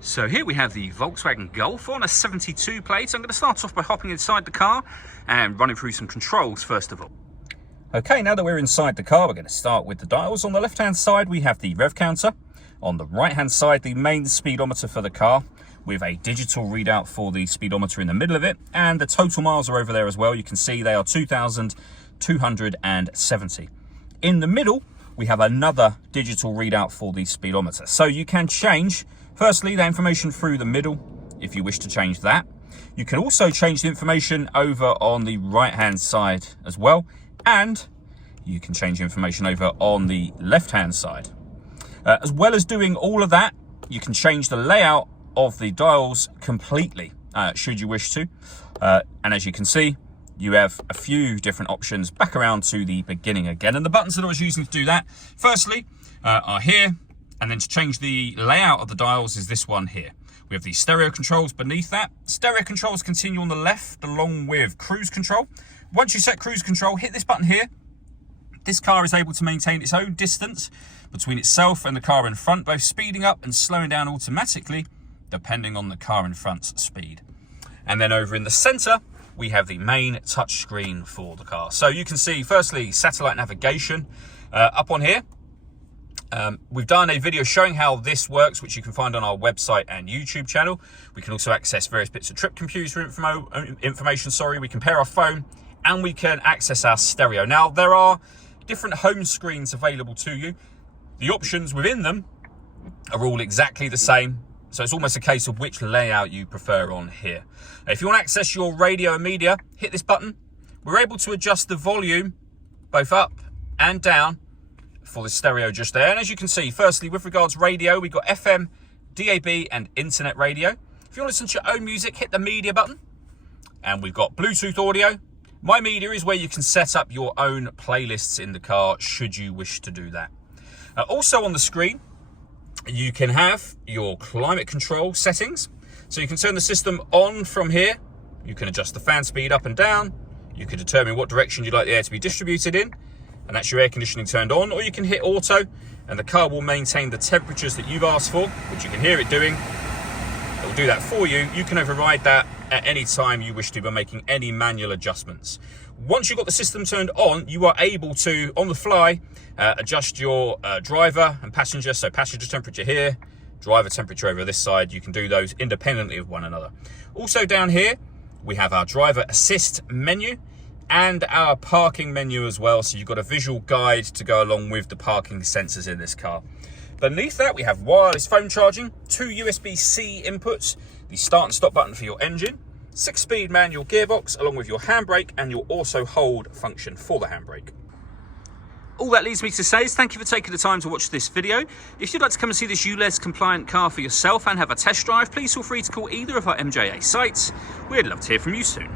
So here we have the Volkswagen Golf on a 72 plate. I'm going to start off by hopping inside the car and running through some controls first of all. Okay, now that we're inside the car, we're going to start with the dials. On the left-hand side, we have the rev counter. On the right-hand side, the main speedometer for the car with a digital readout for the speedometer in the middle of it. And the total miles are over there as well. You can see they are 2,270. In the middle, we have another digital readout for the speedometer. So you can change, firstly, the information through the middle if you wish to change that. You can also change the information over on the right-hand side as well. And you can change information over on the left-hand side. As well as doing all of that, you can change the layout of the dials completely, should you wish to. And as you can see, you have a few different options back around to the beginning again. And the buttons that I was using to do that, firstly, are here. And then to change the layout of the dials is this one here. We have the stereo controls beneath that. Stereo controls continue on the left along with cruise control. Once you set cruise control, hit this button here. This car is able to maintain its own distance between itself and the car in front, both speeding up and slowing down automatically, depending on the car in front's speed. And then over in the center, we have the main touchscreen for the car. So you can see, firstly, satellite navigation up on here. We've done a video showing how this works, which you can find on our website and YouTube channel. We can also access various bits of trip computer information. We can pair our phone and we can access our stereo. Now, there are different home screens available to you. The options within them are all exactly the same. So it's almost a case of which layout you prefer on here. If you want to access your radio and media, hit this button. We're able to adjust the volume both up and down for the stereo just there. And as you can see, firstly, with regards radio, we've got FM, DAB and internet radio. If you want to listen to your own music, hit the media button. And we've got Bluetooth audio. My Media is where you can set up your own playlists in the car should you wish to do that. Also on the screen, you can have your climate control settings. So you can turn the system on from here. You can adjust the fan speed up and down. You can determine what direction you'd like the air to be distributed in. And that's your air conditioning turned on. Or you can hit auto and the car will maintain the temperatures that you've asked for, which you can hear it doing. It will do that for you. You can override that at any time you wish to by making any manual adjustments. Once you've got the system turned on, you are able to, on the fly, adjust your driver and passenger. So passenger temperature here, driver temperature over this side. You can do those independently of one another. Also down here, we have our driver assist menu and our parking menu as well. So you've got a visual guide to go along with the parking sensors in this car. Beneath that, we have wireless phone charging, 2 USB-C inputs, the start and stop button for your engine, 6-speed manual gearbox, along with your handbrake and your also hold function for the handbrake. All that leaves me to say is thank you for taking the time to watch this video. If you'd like to come and see this ULEZ compliant car for yourself and have a test drive, please feel free to call either of our MJA sites. We'd love to hear from you soon.